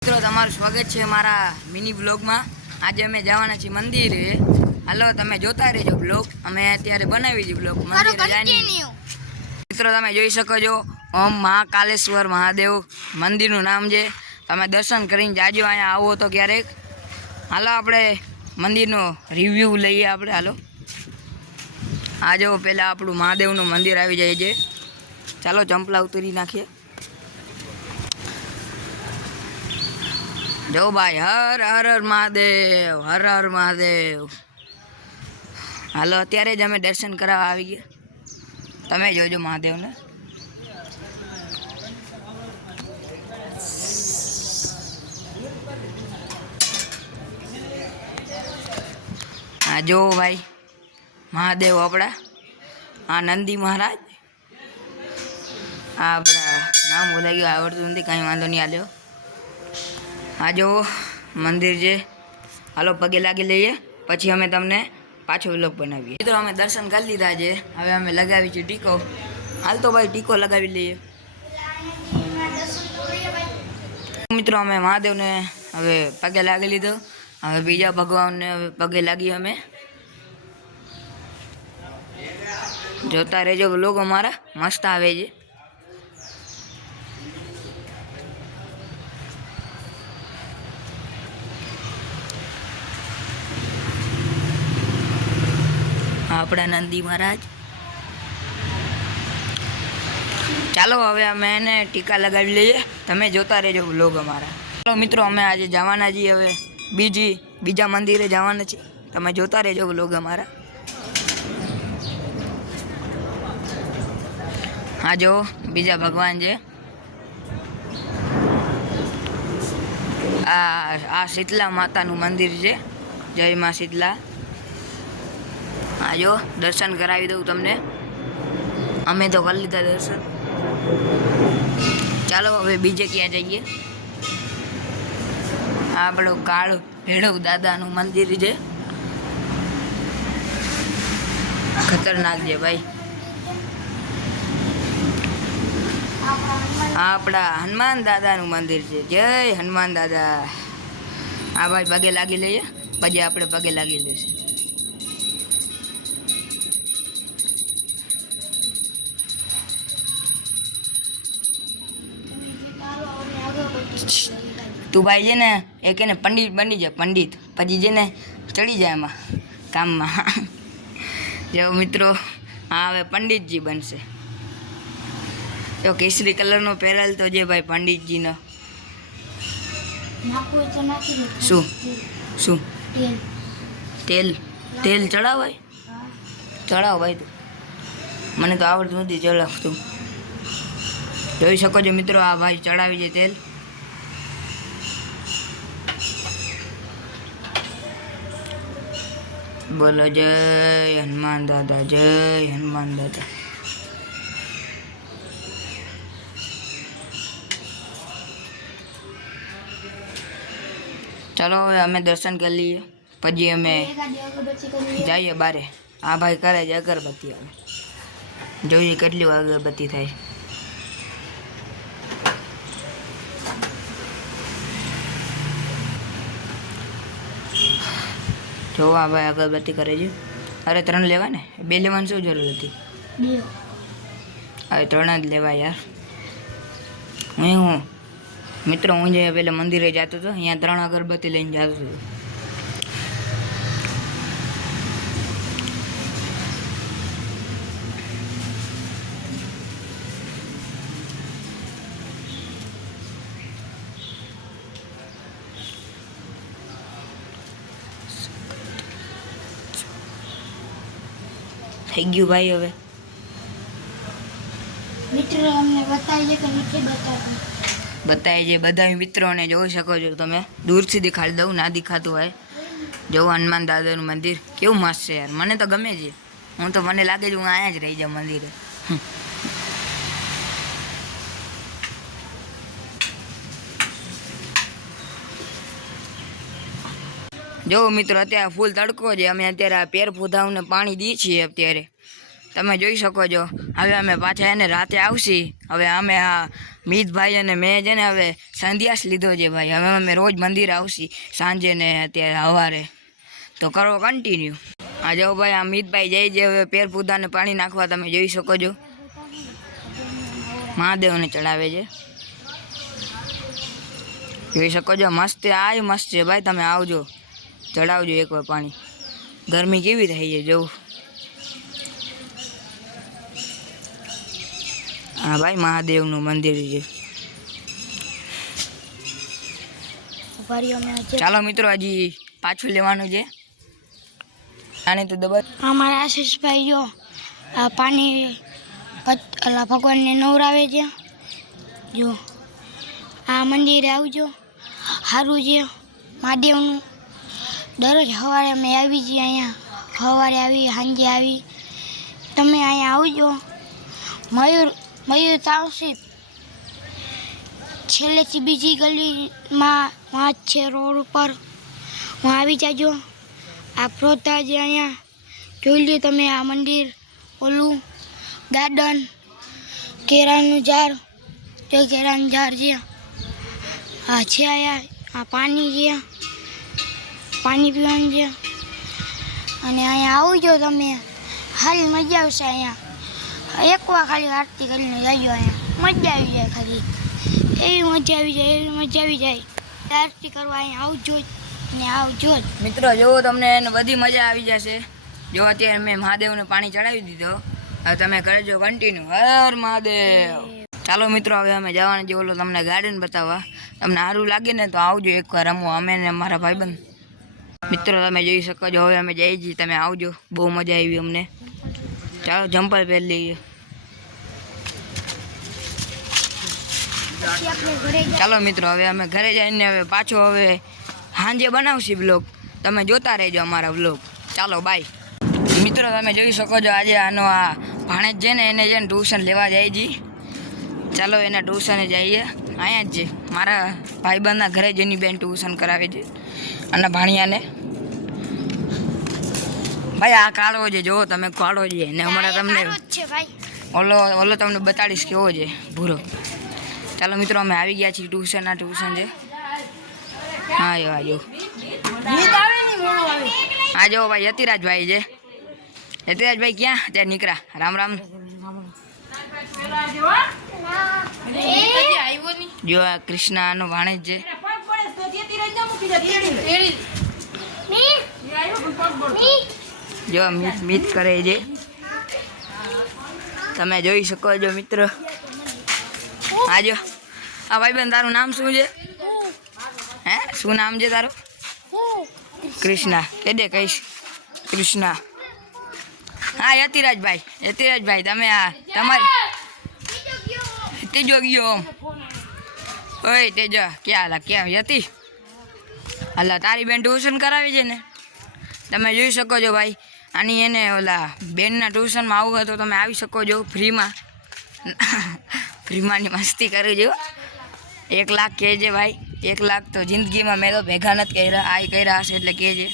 મિત્રો તમારું સ્વાગત છે મારા મિની બ્લોગમાં। આજે અમે જવાના છીએ મંદિરે। હાલો તમે જોતા રહેજો બ્લોગ। અમે અત્યારે બનાવી છે બ્લોગ મંદિરે જઈને। મિત્રો તમે જોઈ શકો છો ઓમ મહાકાલેશ્વર મહાદેવ મંદિરનું નામ છે। તમે દર્શન કરીને જાજો, અહીંયા આવો તો ક્યારેક। હાલો આપણે મંદિરનો રિવ્યૂ લઈએ આપણે। હાલો આ જો પહેલાં આપણું મહાદેવનું મંદિર આવી જાય છે। ચાલો ચંપલા ઉતરી નાખીએ। જો ભાઈ હર હર હર મહાદેવ, હર હર મહાદેવ। હાલો અત્યારે જ અમે દર્શન કરવા આવી ગયા। તમે જોજો મહાદેવને। હા જો ભાઈ મહાદેવ આપણા, આ નંદી મહારાજ। આ આપણા નામ બોલાઈ ગયું, આવડતું નથી, કાંઈ વાંધો નહીં। આલ્યો આ જો મંદિર છે। હાલો પગે લાગી લઈએ, પછી અમે તમને પાછો વ્લોગ બનાવીએ। મિત્રો અમે દર્શન કરી લીધા છે, હવે અમે લગાવી છે ટીકો। હાલ તો ભાઈ ટીકો લગાવી લઈએ। મિત્રો અમે મહાદેવને હવે પગે લાગી લીધો, હવે બીજા ભગવાનને હવે પગે લાગીએ અમે। જોતા રહેજો વ્લોગ અમારા, મસ્ત આવે છે। આપણા નંદી મહારાજ। ચાલો હવે અમે એને ટીકા લગાવી લઈએ, તમે જોતા રહેજો વ્લોગ અમારા। ચાલો મિત્રો અમે આજે જવાના છીએ, હવે બીજા મંદિરે જવાના છીએ, તમે જોતા રહેજો વ્લોગ અમારા। હા જો બીજા ભગવાન છે। આ શીતલા માતાનું મંદિર છે। જય માં શીતલા। હા જો દર્શન કરાવી દઉં તમને, અમે તો કરી લીધા દર્શન। ચાલો હવે બીજે ક્યાં જઈએ। આ આપણું કાળ ભૈરવ દાદાનું મંદિર છે, ખતરનાક છે ભાઈ। આ આપણા હનુમાન દાદાનું મંદિર છે, જય હનુમાન દાદા। આ ભાઈ પગે લાગી લઈએ, પછી આપણે પગે લાગી લઈશું। તું ભાઈ છે ને એ કે ને પંડિત બની જાય, પંડિત, પછી છે ને ચડી જાય એમાં કામમાં। જો મિત્રો હા હવે પંડિતજી બનશે। જો કેસરી કલરનો પહેરેલ તો જે ભાઈ પંડિતજીનો। શું શું તેલ તેલ ચડાવાય? ચડાવ ભાઈ, તું મને તો આવડતું નથી ચડાવતું। જોઈ શકો છો મિત્રો, આ ભાઈ ચડાવી છે તેલ। બોલો જય હનુમાન દાદા, જય હનુમાન દાદા। ચાલો હવે અમે દર્શન કરી લઈએ, પછી અમે જઈએ બારે। આ ભાઈ કરે છે અગરબત્તી, હવે જોઈએ કેટલી અગરબત્તી થાય। જોવા ભાઈ અગરબત્તી કરે છે। અરે 3 લેવા ને, 2 લેવાની શું જરૂર હતી? હવે 3 જ લેવા યાર। હું મિત્રો હું જે પેલા મંદિરે જતો હતો, અહીંયા 3 અગરબત્તી લઈને જતો હતો। થઈ ગયું ભાઈ। હવે મિત્રો અમને બતાવીએ કે નથી બતાવી? બતાવી છે બધા મિત્રોને, જોઈ શકો છો તમે। દૂરથી દેખાડી દઉં, ના દેખાતું હોય। જો હનુમાન દાદાનું મંદિર કેવું મસ્ત છે યાર, મને તો ગમે છે। હું તો મને લાગે છે હું અહીંયા જ રહી જાઉં મંદિરે। જો મિત્રો અત્યારે ફૂલ તડકો છે, અમે અત્યારે આ પેર પૌધાઓને પાણી દઈએ છીએ અત્યારે। તમે જોઈ શકો છો હવે અમે પાછા એને રાતે આવશી. હવે અમે આ મિતભાઈ અને મેં છે ને હવે સંધ્યાસ લીધો છે ભાઈ. હવે અમે રોજ મંદિર આવશી સાંજે ને અત્યારે સવારે. તો કરો કન્ટિન્યુ. આ જાઓ ભાઈ, આ મિતભાઈ જાય છે હવે પેર પૂદાને પાણી નાખવા. તમે જોઈ શકો છો મહાદેવને ચડાવે છે. જોઈ શકો છો મસ્ત આ મસ્ત છે ભાઈ. તમે આવજો, ચડાવજો એકવાર પાણી. ગરમી કેવી થઈ છે જોવું. હા ભાઈ, મહાદેવનું મંદિર છે. ચાલો મિત્રો, હજી પાછું લેવાનું છે. આને તો દબા અમારા આશીષભાઈ જો આ પાણી ભગવાનને નવરાવે છે. જો આ મંદિરે આવજો, સારું છે મહાદેવનું. દરરોજ સવારે અમે આવી છીએ અહીંયા. સવારે આવી, સાંજે આવી. તમે અહીંયા આવજો. મયુર ટાઉનશીપ છેલ્લેથી બીજી ગલીમાં વાંચ છે રોડ ઉપર. હું આવી જાજો. આ પ્રોતા જે અહીંયા જોઈ લો તમે. આ મંદિર, ઓલું ગાર્ડન, કેળાનું ઝાડ, જો કેળાનું ઝાડ છે. આ છે અહીંયા. આ પાણી છે, પાણી પીવાનું છે. અને અહીંયા આવજો તમે, ખાલી મજા આવશે. અહીંયા એકવાર ખાલી આરતી કરીને જજો. અહીંયા મજા આવી જાય, ખાલી એવી મજા આવી જાય, એવી મજા આવી જાય. આરતી કરવા અહીંયા આવજો જ ને આવજો જ. મિત્રો જો તમને એને બધી મજા આવી જશે. જો અત્યારે મેં મહાદેવને પાણી ચડાવી દીધો. હવે તમે કરજો કન્ટિન્યુ. હર મહાદેવ. ચાલો મિત્રો, હવે અમે જવાના જે ઓલો તમને ગાર્ડન બતાવવા. તમને સારું લાગે ને તો આવજો એકવાર રમવા, અમે ને મારા ભાઈબંધ. મિત્રો તમે જોઈ શકો છો હવે અમે જઈએ છીએ. તમે આવજો, બહુ મજા આવી અમને. ચાલો જમ્પર પહેરી લઈએ. ચાલો મિત્રો, હવે અમે ઘરે જઈને હવે પાછો હવે સાંજે બનાવશી બ્લોગ. તમે જોતા રહેજો અમારા બ્લોગ. ચાલો બાય. મિત્રો તમે જોઈ શકો છો આજે આનો આ ભાણેજ છે ને એને છે ને ટ્યુશન લેવા જાય છે. ચાલો એના ટ્યુશને જઈએ. અહીંયા જ છે મારા ભાઈબંધના ઘરે જેની બેન ટ્યુશન કરાવે છે અને ભાણિયાને. ભાઈ આ કાળો છે, જોવો તમે કાળો છે ને હમણાં તમને ઓલો તમને બતાડીશ કેવો છે ભૂરો. ચાલો મિત્રો અમે આવી ગયા છીએ ટ્યુશન. આ ટ્યુશન છે. હા એવા જો આ જો ભાઈ યતિરાજભાઈ છે. યતિરાજભાઈ ક્યાં ત્યાં નીકળ્યા? રામ રામ. જો આ કૃષ્ણાનો ભાણેજ છે. જો મિત કરે છે. તમે જોઈ શકો છો મિત્રો. હા જો આ ભાઈબંધ, તારું નામ શું છે? હે શું નામ છે તારું? કૃષ્ણા. કે દે કહીશ કૃષ્ણા. હા યતિરાજભાઈ, યતિરાજભાઈ તમે આ તમારી તેજો ગયો ઓમ. ઓય તેજો ક્યાં હાલા? ક્યાં યતિ? હાલા તારી બેન ટ્યુશન કરાવી છે ને. તમે જોઈ શકો છો ભાઈ. આની એને ઓલા બેનના ટ્યુશનમાં આવું હોય તો તમે આવી શકો છો ફ્રીમાં. ફ્રીમાંની મસ્તી કરી જો. 1 લાખ કહે છે ભાઈ. 1 લાખ તો જિંદગીમાં મેં તો ભેગા નથી કર્યા. આ કર્યા હશે એટલે કહે છે.